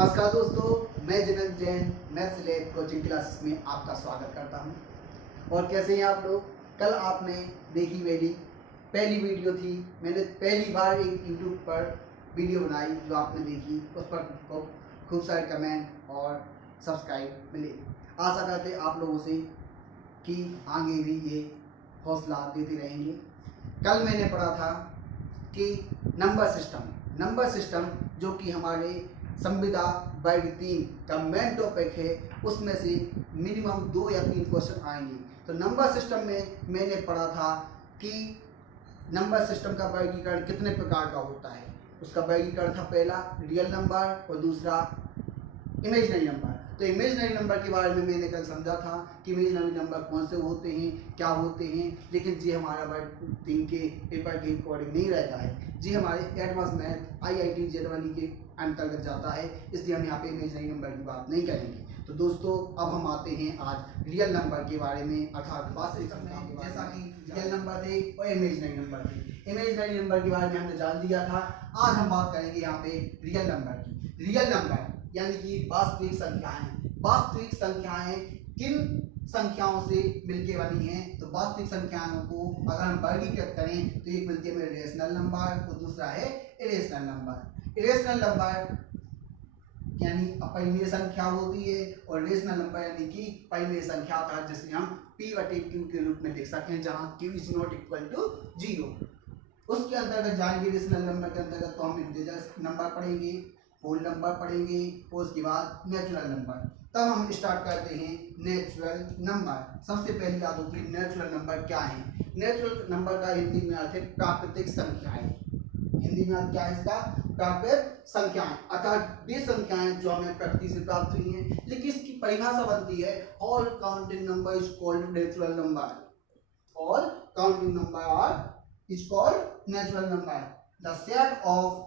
नमस्कार दोस्तों, मैं Jinendra Jain maths lab coaching classes में आपका स्वागत करता हूं। और कैसे हैं आप लोग? कल आपने देखी मेरी पहली वीडियो थी। मैंने पहली बार एक यूट्यूब पर वीडियो बनाई जो आपने देखी, उस पर खूब सारे कमेंट और सब्सक्राइब मिले। आशा करते आप लोगों से कि आगे भी ये हौसला देते रहेंगे। कल मैंने पढ़ा था कि नंबर सिस्टम जो कि हमारे संविदा वर्ग 3 का मेन टॉपिक है, उसमें से मिनिमम 2 या 3 क्वेश्चन आएंगे। तो नंबर सिस्टम में मैंने पढ़ा था कि नंबर सिस्टम का वर्गीकरण कितने प्रकार का होता है। उसका वर्गीकरण था पहला रियल नंबर और दूसरा इमेजिनरी नंबर। तो इमेजिनरी नंबर के बारे में मैंने कल समझा था कि इमेजिनरी नंबर कौन से होते हैं, क्या होते हैं। लेकिन जी हमारा वर्ग 3 के पेपर के अकॉर्डिंग नहीं रहता है, जी हमारे एडवांस मैथ IIT जेईई के अंतर्गत जाता है, इसलिए हम यहाँ पे इमेजिनरी नंबर की बात नहीं करेंगे। तो दोस्तों अब हम आते हैं आज रियल नंबर के बारे में, अर्थात वास्तविक संख्या के। जैसा कि रियल नंबर थे और इमेजिनरी नंबर थे। इमेजिनरी नंबर के बारे में हमने जान लिया था। आज हम बात करेंगे यहाँ पे रियल नंबर की। रियल नंबर यानी कि वास्तविक संख्याएं। वास्तविक संख्याएं किन संख्याओं से मिलके बनी हैं? तो वास्तविक संख्याओं को अगर हम वर्गीकृत करें तो एक मिलती है रेशनल नंबर और दूसरा है इरेशनल नंबर। इरेशनल नंबर यानी अपरिमेय संख्या होती है और रेशनल नंबर यानी कि परिमेय संख्या होता है, जिसे हम p/q के रूप में लिख सकते हैं, जहां q is not equal to 0। उसके अंतर्गत जाएंगे रेशनल नंबर के अंतर्गत, तो हम इंटीजर्स नंबर पढ़ेंगे, होल नंबर पढ़ेंगे और उसके बाद नेचुरल नंबर। तब हम स्टार्ट करते हैं नेचुरल नंबर। सबसे पहली बात होती है नेचुरल नंबर क्या है। नेचुरल नंबर का हिंदी में अर्थ है प्राकृतिक संख्याएं। हिंदी में अर्थ क्या है इसका? प्राकृतिक संख्याएं, अर्थात वे संख्याएं जो हमें प्रकृति से प्राप्त हुई हैं। लेकिन इसकी परिभाषा बनती है all counting number is called natural number. All counting number is called natural number. The set of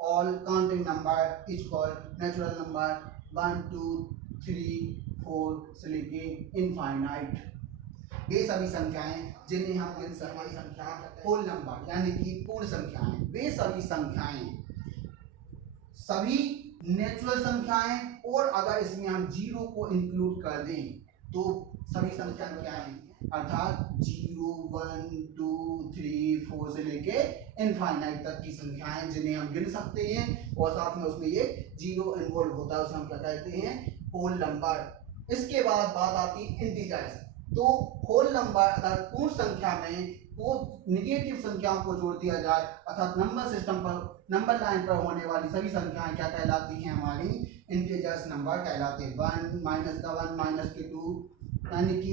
all counting number is called natural number 1 2 3 4 से लेके इनफाइनाइट। वे सभी संख्याएं जिन्हें हम गिन सकते संख्या होल नंबर यानी कि पूर्ण संख्याएं, वे सभी संख्याएं सभी नेचुरल संख्याएं, और अगर इसमें हम 0 को इंक्लूड कर दें तो सभी संख्याएं क्या हैं? अर्थात 0 1 2 3 4 से लेके इनफाइनाइट तक की संख्याएं जिन्हें हम गिन सकते हैं, और साथ में उसमें ये 0 इन्वॉल्व होता है, उसे हम क्या कहते हैं? Whole number. इसके बाद बात आती है इंटीजर्स। तो होल नंबर अर्थात पूर्ण संख्या में वो निगेटिव संख्याओं को जोड़ दिया जाए, अर्थात नंबर सिस्टम पर नंबर लाइन पर होने वाली सभी संख्याएं क्या कहलाती हैं? हमारी इंटीजर्स नंबर कहलाते हैं। 1 माइनस का 1 माइनस के 2 यानी कि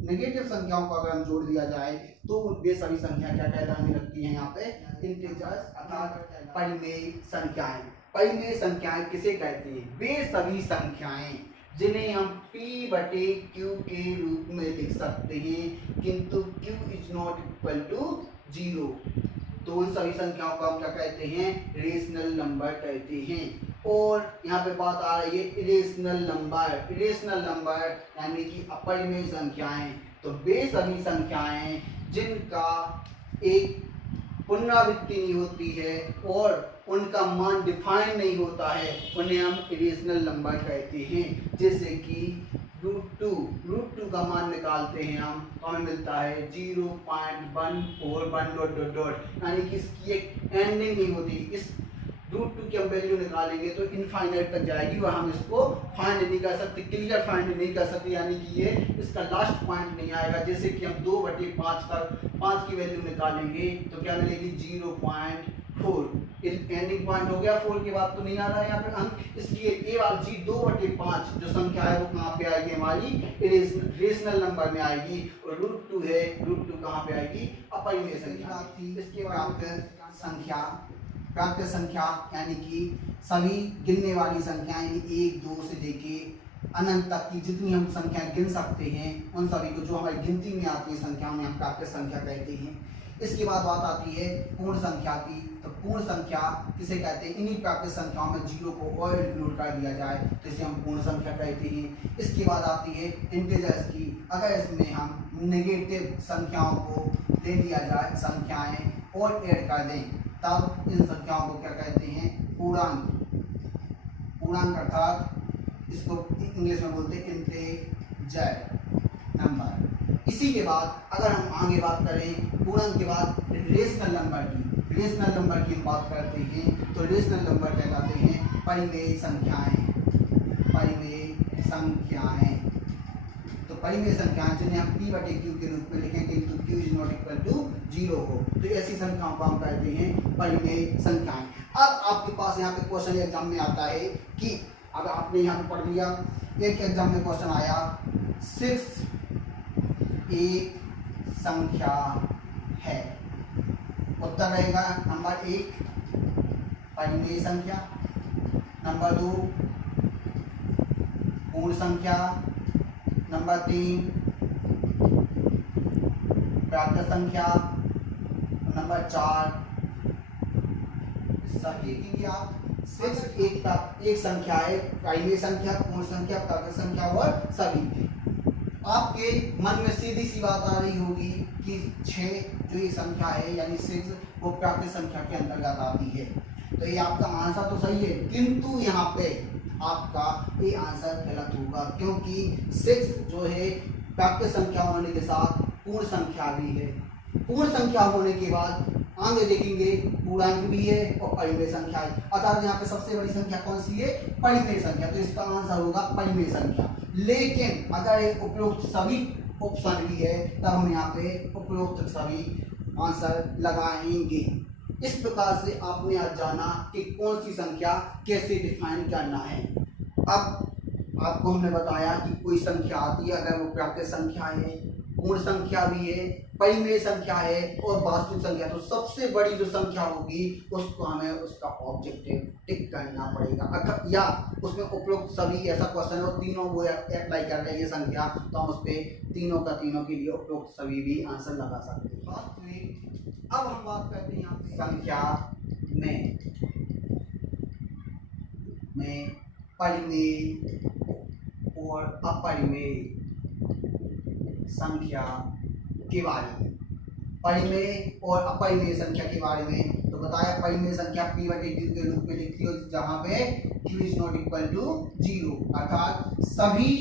नेगेटिव संख्याओं को अगर हम जोड़ दिया जाए तो वे सभी संख्या क्या कहलाने लगती हैं? यहाँ पे इंटीजर्स अर्थात परिमेय संख्याएं। परिमेय संख्याएं किसे कहते हैं? वे सभी संख्याएं जिन्हें हम p/q के रूप में लिख सकते हैं, किंतु q is not equal to 0। तो उन सभी संख्याओं को हम क्या कहते हैं? रेशनल नंबर कहते हैं। और यहाँ पे बात आ रही है इरेशनल नंबर। इरेशनल नंबर यानी कि अपरिमेय संख्याएं। तो वे सभी संख्याएं जिनका एक पुनरावृत्ति नहीं होती है और उनका मान डिफाइन नहीं होता है, उन्हें हम इरेशनल नंबर कहते हैं। जैसे कि √2 का मान निकालते हैं हम, तो हमें मिलता है 0.141 यानी कि इसकी एक एंडिंग नहीं होती। इस √2 की हम वैल्यू निकालेंगे तो इनफाइनाइट तक जाएगी, और हम इसको फाइंड नहीं कर सकते, क्लियर फाइंड नहीं कर सकते, यानी कि ये इसका लास्ट पॉइंट नहीं आएगा। जैसे कि हम 2/5 का 5 की वैल्यू निकालेंगे तो क्या मिलेगी? 0.4। एंडिंग पॉइंट हो गया, 4 के बाद तो नहीं आ रहा है यहाँ पे अंक, इसलिए ये वाली 2/5 जो संख्या है वो कहाँ पे आएगी? हमारी रेशनल नंबर में आएगी। और √2 है, √2 कहाँ पे आएगी? अपरिमेय संख्या थी। इसके बाद प्राप्त संख्या यानी कि सभी गिनने वाली संख्याएं 1 2 से लेके अनंत तक की जितनी हम संख्याएं गिन सकते हैं, उन सभी को जो हमारी गिनती में आती है संख्याओं में हम प्राप्त संख्या कहते हैं। इसके बाद बात आती है पूर्ण संख्या की। तो पूर्ण संख्या किसे कहते हैं? इन्हीं प्राप्त संख्याओं में 0 को और इंक्लूड कर दिया जाए तो इसे हम पूर्ण संख्या कहते हैं। इसके बाद आती है इंटीजर्स की। अगर इसमें हम नेगेटिव संख्याओं को ले लिया जाए, संख्याएं और ऐड कर दें, तब इन संख्याओं को क्या कहते हैं? पूर्णांक, पूर्णांक अर्थात इसको इंग्लिश में बोलते हैं इंटीजर नंबर। इसी के बाद अगर हम आगे बात करें पूर्णांक के बाद रेशनल नंबर की, रेशनल नंबर की हम बात करते हैं तो रेशनल नंबर कहलाते हैं परिमेय संख्याएं, परिमेय संख्याएं। तो परिमेय संख्याएं जिन्हें हम p बटे q के रूप में लिखें किंतु q is not equal to 0 हो, तो ऐसी संख्याओं को हम कहते हैं परिमेय संख्याएं। अब आपके पास यहाँ पे क्वेश्चन एग्जाम में आता है कि अब आपने यहाँ पे पढ़ लिया, एक एग्जाम में क्वेश्चन आया 6 एक संख्या है, उत्तर रहेगा नंबर 1 परिमेय संख्या, नंबर 2 पूर्ण संख्या, नंबर 3 प्राकृत संख्या, नंबर 4 सब देखेंगे आप। 6 एक संख्या है, परिमेय संख्या, पूर्ण संख्या, प्राकृत संख्या और सभी। आपके मन में सीधी सी बात आ रही होगी कि 6 जो ये संख्या है यानी 6 वो प्राकृत संख्या के अंतर्गत आती है, तो ये आपका आंसर तो सही है, किंतु यहाँ पे आपका ये आंसर गलत होगा, क्योंकि 6 जो है प्राकृत संख्या होने के साथ पूर्ण संख्या भी है। पूर्ण संख्या होने के बाद आगे देखेंगे पूर्णांक भी है और परिमेय संख्या है, अर्थात यहाँ पे सबसे बड़ी संख्या कौन सी है, परिमेय संख्या, तो इसका आंसर होगा परिमेय संख्या। लेकिन अगर एक उपरोक्त सभी ऑप्शन भी है तब हम यहाँ पे उपरोक्त सभी आंसर लगाएंगे। इस प्रकार से आपने आज जाना कि कौन सी संख्या कैसे डिफाइन करना है। अब आपको हमने बताया कि कोई संख्या आती है अगर वो प्राकृत संख्या है, पूर्ण संख्या भी है, परिमेय संख्या है और वास्तविक संख्या, तो सबसे बड़ी जो संख्या होगी उसको हमें उसका ऑब्जेक्टिव टिक करना पड़ेगा, या उसमें उपरोक्त सभी ऐसा क्वेश्चन है और तीनों वो अप्लाई कर रही है संख्या, तो हम उस पर तीनों के लिए उपरोक्त सभी भी आंसर लगा सकते हैं। वास्तविक अब हम बात करते हैं यहाँ पे संख्या में परिमेय और अपरिमेय संख्या के बारे में, परिमेय और अपरिमेय संख्या के बारे में। तो बताया परिमेय संख्या p बटे q के रूप में लिखती हो जहाँ पे q is not equal to 0, अर्थात सभी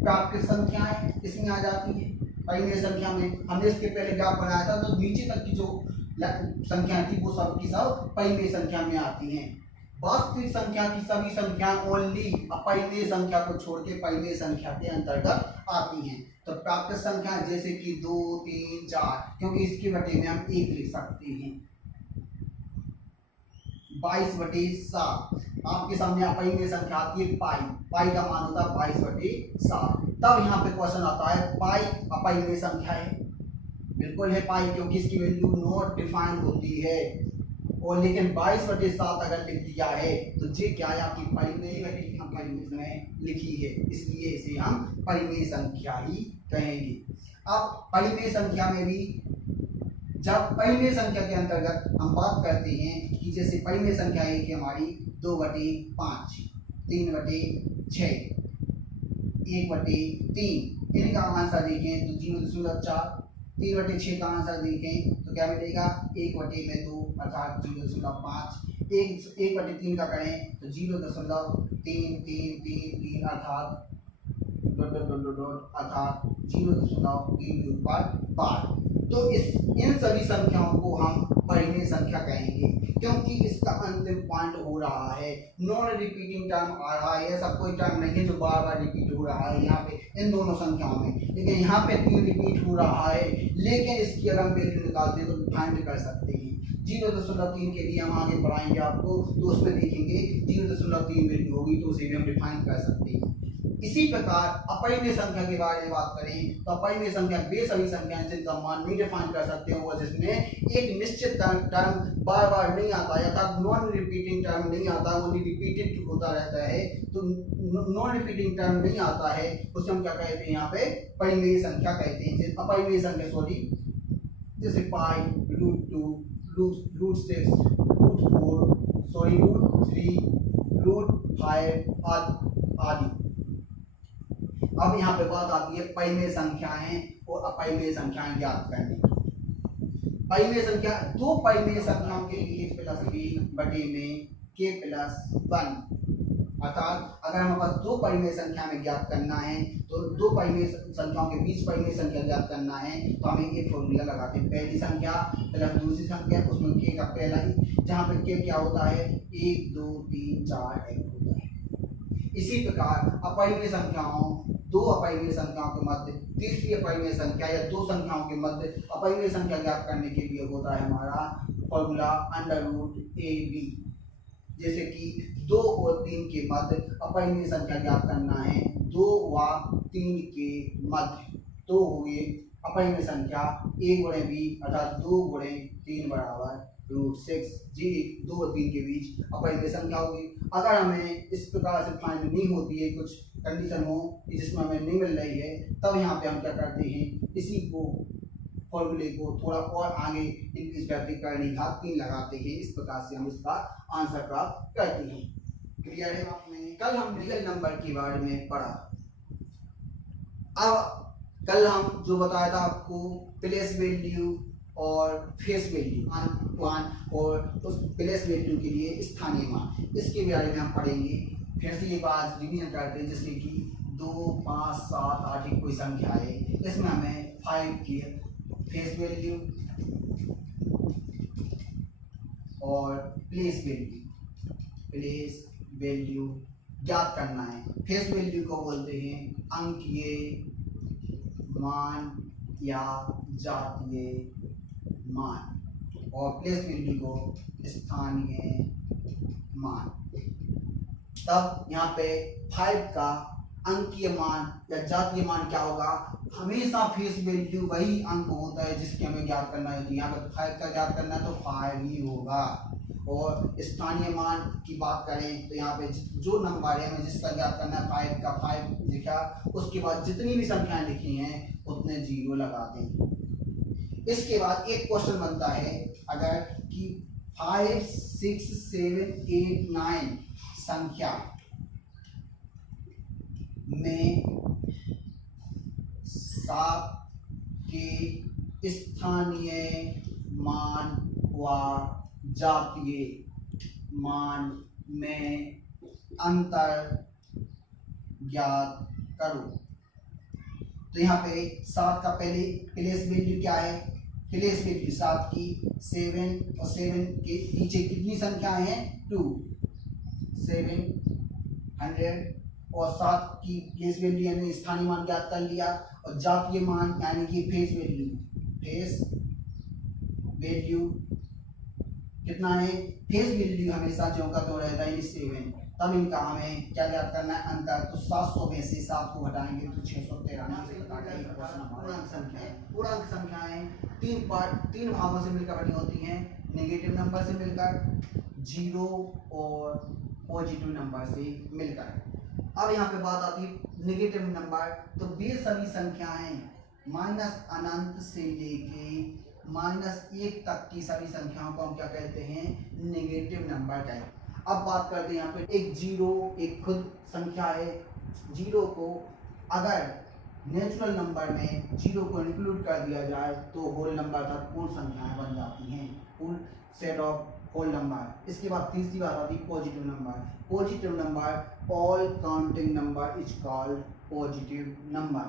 प्राकृत संख्याएं इसमें आ जाती है। परिमेय संख्या में हमने इसके पहले ग्राफ बनाया था, तो नीचे तक की जो संख्या थी वो सब की सब परिमेय संख्या में आती हैं। वास्तविक संख्या की सभी संख्या ओनली अपरिमेय संख्या को छोड़ के परिमेय संख्या के अंतर्गत आती हैं। तो प्राकृत संख्या जैसे कि 2, 3, 4, क्योंकि इसके बटे में हम 1 लिख सकते हैं। 22/7 आपके सामने अपरिमेय संख्या आती है पाई का मान होता है 22/7। तब यहाँ पे क्वेश्चन आता है पाई अपरिमेय संख्या है, बिल्कुल है पाई, क्योंकि इसकी वैल्यू नॉट डिफाइन होती है, और लेकिन 22/7 अगर लिख दिया है तो ये क्या है आपकी परिमेय में लिखी है, इसलिए इसे हम परिमेय संख्या ही कहेंगे। अब परिमेय संख्या में भी जब परिमेय संख्या के अंतर्गत हम बात करते हैं कि जैसे परिमेय संख्या है कि हमारी 2/5, 3/6, 1/3, इनका आंसर देखें तो 0.4, 3/6 का आंसर देखें तो क्या मिलेगा 1/2 अर्थात 0.5, 1/3 का करें तो 0.333 अर्थात अर्थात 0.3 के ऊपर 12। तो इन सभी संख्याओं को हम परिमेय संख्या कहेंगे, क्योंकि इसका अंतिम पॉइंट हो रहा है, नॉन रिपीटिंग टर्म आ रहा है, ऐसा कोई टर्म नहीं है जो बार बार रिपीट हो रहा है यहाँ पे इन दोनों संख्याओं में, लेकिन यहाँ पे 3 रिपीट हो रहा है, लेकिन इसकी अगर हम वैल्यू निकालते हैं तो फाइंड कर सकते हैं। 0.3 के लिए हम आगे बढ़ाएंगे आपको, तो उसमें देखेंगे 0.3 वैल्यू होगी तो उसे भी हम डिफाइन कर सकते हैं। इसी प्रकार अपरिमेय संख्या के बारे में बात करें तो अपरिमेय संख्या वे सभी संख्याएं जिनका मान नहीं डिफाइन कर सकते हो, जिसमें एक निश्चित टर्म बार बार नहीं आता है, अर्थात नॉन रिपीटिंग टर्म नहीं आता, ओनली रिपीटेड होता रहता है, तो नॉन रिपीटिंग टर्म नहीं आता है, उसे हम क्या कहते हैं यहाँ पे परिमेय संख्या कहते हैं। अपरिमेय संख्या सॉरी जैसे पाई, √2, √6, √4 सॉरी √3, √5 आदि। अब यहाँ पे बात आती है परिमेय संख्याएं और अपरिमेय संख्याएं ज्ञात करने की। परिमेय संख्या, दो परिमेय संख्याओं के लिए +b/में k प्लस 1। अर्थात अगर हमारे पास दो परिमेय संख्या में ज्ञात करना है तो दो परिमेय संख्याओं के बीच परिमेय संख्या ज्ञात करना है तो हमें ये फॉर्मूला लगाते हैं, पहली संख्या प्लस दूसरी संख्या, उसमें k का पहला ही, जहाँ पे k क्या होता है 1 2 3 4 1 होता है। इसी प्रकार अपरिमेय संख्याओं, दो अपरिमेय संख्याओं के मध्य तीसरी अपरिमेय संख्या या दो संख्याओं के मध्य अपरिमेय संख्या ज्ञात करने के लिए होता है हमारा फॉर्मूला √AB। जैसे कि 2 और 3 के मध्य अपरिमेय संख्या ज्ञात करना है, 2 व 3 के मध्य तो हुए अपरिमेय संख्या a गुणे b अर्थात 2 गुणे 3 बराबर √6। जी 2 और 3 के बीच अपरिमेय संख्या होगी। अगर हमें इस प्रकार से फाइंड नहीं होती है, कुछ कंडीशन हो जिसमें हमें नहीं मिल रही है, तब यहाँ पे हम क्या करते हैं, इसी को फॉर्मूले को थोड़ा और आगे इंक्रीज करते करने घात 3 लगाते हैं। इस प्रकार से हम इसका आंसर प्राप्त करते हैं। क्लियर है? आपने कल हम रियल नंबर के बारे में पढ़ा। अब कल हम जो बताया था आपको प्लेस वैल्यू और फेस वैल्यू मान और उस प्लेस वैल्यू के लिए स्थानीय मान, इसके बारे में हम पढ़ेंगे। फिर से ये बात रिवीजन करते हैं, जैसे कि 2 5 7 8 एक कोई संख्या है, इसमें हमें 5 की फेस वैल्यू और प्लेस वैल्यू ज्ञात करना है। फेस वैल्यू को बोलते हैं अंकीय मान या जातीय मान और प्लेस वैल्यू को स्थानीय मान। तब यहाँ पे 5 का अंकीय मान या जातीय मान क्या होगा, हमेशा फेस वैल्यू वही अंक होता है जिसके हमें ज्ञात करना है। तो यहाँ पर 5 का ज्ञात करना है तो 5 ही होगा। और स्थानीय मान की बात करें तो यहाँ पे जो नंबर है हमें जिसका ज्ञात करना है 5 का 5 लिखा, उसके बाद जितनी भी संख्याएं लिखी हैं उतने 0 लगा दें। इसके बाद एक क्वेश्चन बनता है, अगर कि 5 6 7 8 9 संख्या में 7 के स्थानीय मान व जातीय मान में अंतर ज्ञात करो। तो यहाँ पे 7 का पहले प्लेस वैल्यू क्या है, प्लेस वैल्यू 7 की 7 और 7 के नीचे कितनी संख्याएं हैं 2 700 और 7 की प्लेस वैल्यू यानी स्थानीय मान ज्ञात कर लिया और जातीय मान यानी कि फेस वैल्यू कितना है, फेस वैल्यू हमेशा जो का तो रहता है 7। तब इनका हमें क्या ज्ञात करना है अंतर। तो 700 में से 7 को हटाएंगे तो 613 पूर्णांक संख्याएं तीन भागों से मिलकर बनी होती हैं, नेगेटिव नंबर से मिलकर, 0 और पॉजिटिव नंबर से मिलकर। अब यहाँ पे बात आती है नेगेटिव नंबर। तो वे सभी संख्याएं -अनंत से लेके -1 तक की सभी संख्याओं को हम क्या कहते हैं, नेगेटिव नंबर कहते हैं। अब बात करते हैं यहाँ पे एक 0 एक खुद संख्या है। 0 को अगर नेचुरल नंबर में 0 को इंक्लूड कर दिया जाए तो होल नंबर तक पूर्ण संख्याएं बन जाती हैं, full set of whole number. इसके बाद तीसरी बात आती है positive number. Positive number all counting number is called positive number.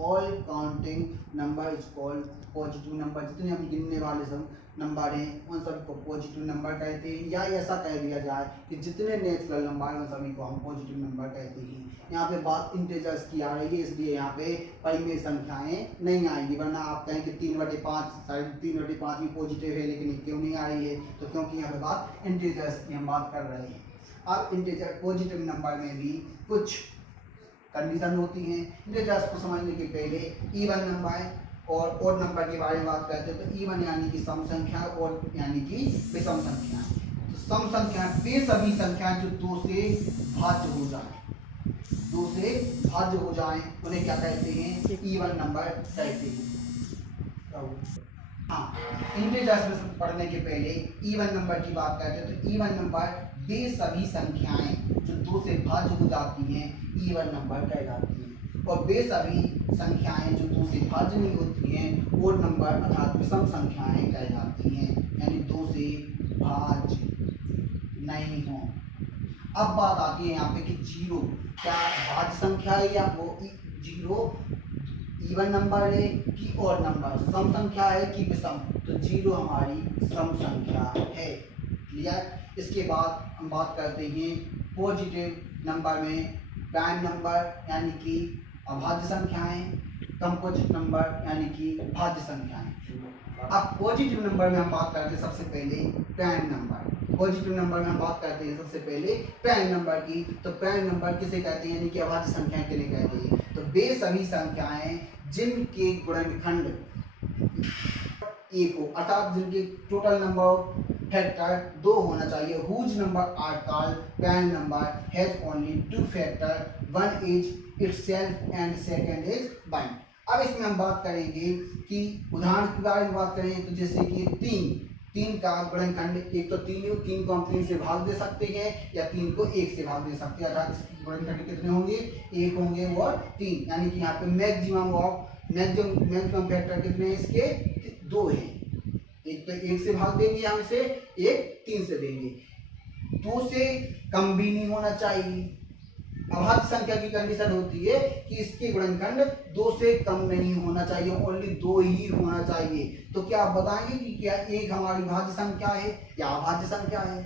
All counting number is called positive number. जितने हम गिनने वाले सब नंबर हैं उन सभी को पॉजिटिव नंबर कहते हैं, या ऐसा कह दिया जाए कि जितने नेचुरल नंबर हैं उन सभी को हम पॉजिटिव नंबर कहते हैं। यहाँ पे बात इंटीजर्स की आ रही है, इसलिए यहाँ पे परिमेय संख्याएं नहीं आएंगी, वरना आप कहें कि 3/5 3/5 भी पॉजिटिव है लेकिन क्यों नहीं आ रही है, तो क्योंकि यहाँ पे बात इंटीजर्स की हम बात कर रहे हैं। अब इंटीजर पॉजिटिव नंबर में भी कुछ कंडीशन होती हैं। इंटीजर्स को समझने के पहले इवन नंबर और ओड नंबर के बारे में बात करते हैं। तो इवन यानी कि सम संख्या, ओड यानी कि विषम संख्या। तो सम संख्या वे सभी संख्याएं जो 2 से भाज्य हो जाए, 2 से भाज्य हो जाएं उन्हें क्या कहते हैं, इवन नंबर कहते हैं। हाँ, इंटीजर्स में पढ़ने के पहले इवन नंबर की बात करते हैं। तो इवन नंबर वे सभी संख्याएं जो 2 से भाज्य हो जाती हैं इवन नंबर कहलाती हैं, और वे सभी संख्याएं जो 2 से भाज्य नहीं होती हैं ओड नंबर अर्थात विषम संख्याएं कहलाती हैं। यानी 2 से भाज्य नहीं हो। अब बात आती है यहाँ पे कि जीरो क्या भाज्य संख्या है या वो जीरो इवन नंबर है कि और नंबर, सम संख्या है कि विषम, तो जीरो हमारी सम संख्या है। क्लियर। इसके बाद हम बात करते हैं पॉजिटिव नंबर में प्राइम नंबर यानी कि अभाज्य संख्याएं, कंपोजिट नंबर यानी कि भाज्य संख्याएं। अब पॉजिटिव नंबर में हम बात करते हैं सबसे पहले प्राइम नंबर। पॉजिटिव नंबर में हम बात करते हैं सबसे पहले प्राइम नंबर की। तो प्राइम नंबर किसे कहते हैं यानी कि अभाज्य संख्याएं के लिए कहते हैं। तो वे सभी संख्याएं जिनके गुणनखंड एक हो, अर्थात जिनके टोटल नंबर ऑफ फैक्टर 2 होना चाहिए। Whose number are called prime number has only 2 factor, one is itself and second is bind. अब इसमें हम बात करेंगे कि उदाहरण के बारे में बात करें तो जैसे कि तीन का गुणनखंड एक तो 3 है, 3 को हम 3 से भाग दे सकते हैं या 3 को 1 से भाग दे सकते हैं। अर्थात इसके गुणनखंड कितने होंगे, 1 होंगे और 3, यानी कि यहाँ पे मैक्सिमम फैक्टर कितने हैं इसके, 2 हैं। एक तो 1 से भाग देंगे हम इसे, एक 3 से देंगे। 2 से कम भी नहीं होना चाहिए। अभाज्य संख्या की कंडीशन होती है कि इसके गुणनखंड 2 से कम नहीं होना चाहिए, ओनली 2 ही होना चाहिए। तो क्या आप बताएंगे कि क्या एक हमारी भाज्य संख्या है या अभाज्य संख्या है?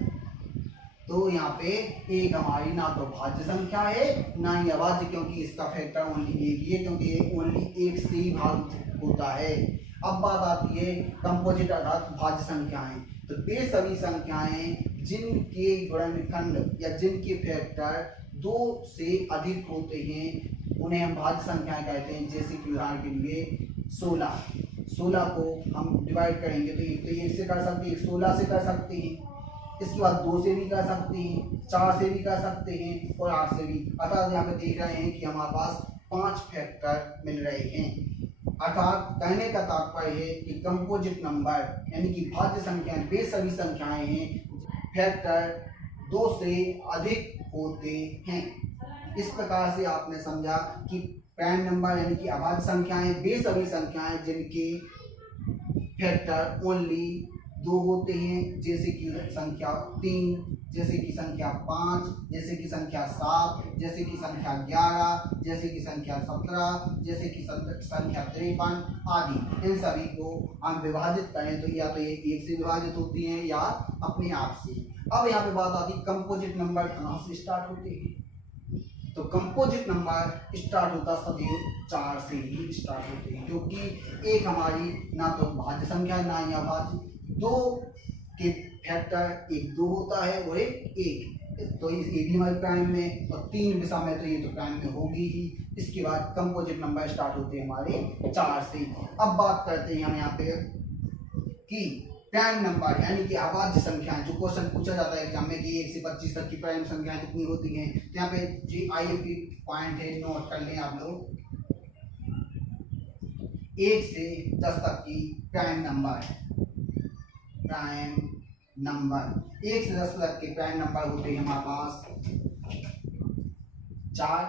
तो यहाँ पे एक हमारी ना तो भाज्य संख्या है ना ही अभाज्य, क्योंकि इसका फैक्टर ओनली 1 ही है, क्योंकि ये ओनली 1 से ही भाग होता है। अब बात आती है कंपोजिट अर्थात भाज्य संख्याएं। तो वे सभी संख्याएं जिनके गुणनखंड या जिनके फैक्टर 2 से अधिक होते हैं उन्हें हम भाज्य संख्याएं कहते हैं। जैसे कि उदाहरण के लिए 16 को हम डिवाइड करेंगे तो एक तो 1 से कर सकते हैं, 16 से कर सकते हैं, इसके बाद 2 से भी कर सकते हैं, 4 से भी कर सकते हैं और 8 से भी। अर्थात यहाँ पे देख रहे हैं कि हमारे पास 5 फैक्टर मिल रहे हैं। अर्थात कहने का तात्पर्य है कि कंपोजिट नंबर यानी कि भाज्य संख्याएं वे सभी संख्याएं हैं फैक्टर 2 से अधिक होते हैं। इस प्रकार से आपने समझा कि प्राइम नंबर यानी कि अभाज्य संख्याएं वे सभी संख्याएं जिनके फैक्टर ओनली 2 होते हैं, जैसे कि संख्या 3, जैसे कि संख्या 5, जैसे कि संख्या 7, जैसे कि संख्या 11, जैसे कि संख्या 17, जैसे कि संख्या 53 आदि। इन सभी को हम विभाजित करें तो या तो ये 1 से विभाजित होती हैं या अपने आप से। अब यहाँ पे बात आती है कंपोजिट नंबर कहाँ से स्टार्ट होते हैं। तो कंपोजिट नंबर स्टार्ट होता सदैव 4 से ही स्टार्ट होते हैं, क्योंकि एक हमारी ना तो भाज्य संख्या ना ही अभाज्य, 2 के फैक्टर एक 2 होता है और एक 1, तो ये भी हमारे प्राइम में, और 3 विषम में तो ये तो प्राइम में होगी ही। इसके बाद कंपोजिट नंबर स्टार्ट होते हैं हमारे 4 से। अब बात करते हैं हम यहाँ पे कि प्राइम नंबर यानी कि अभाज्य संख्याएं, जो क्वेश्चन पूछा जाता है एग्जाम में कि 1 से 25 तक की प्राइम संख्याएं कितनी होती हैं। तो यहाँ पे जी IMP पॉइंट है, नोट कर लें आप लोग। 1 से 10 तक की प्राइम नंबर 1 से 10 तक के प्राइम नंबर होते हैं हमारे पास 4।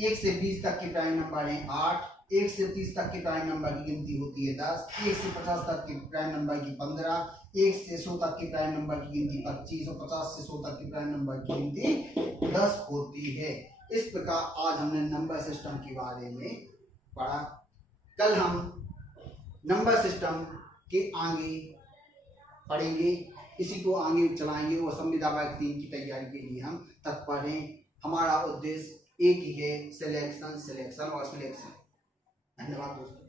1 से 20 तक के प्राइम नंबर हैं 8। 1 से 30 तक के प्राइम नंबर की गिनती होती है 10। 1 से 50 तक के प्राइम नंबर की 15। 1 से 100 तक के प्राइम नंबर की गिनती 25 और 50 से 100 तक के प्राइम नंबर की गिनती 10 होती है। इस प्रकार आज हमने नंबर सिस्टम के बारे में पढ़ा। कल हम नंबर सिस्टम के आगे पढ़ेंगे, इसी को आगे चलाएंगे और संविदा वर्ग 3 की तैयारी के लिए हम तत्पर हैं। हमारा उद्देश्य एक ही है, सिलेक्शन और सिलेक्शन। धन्यवाद दोस्तों।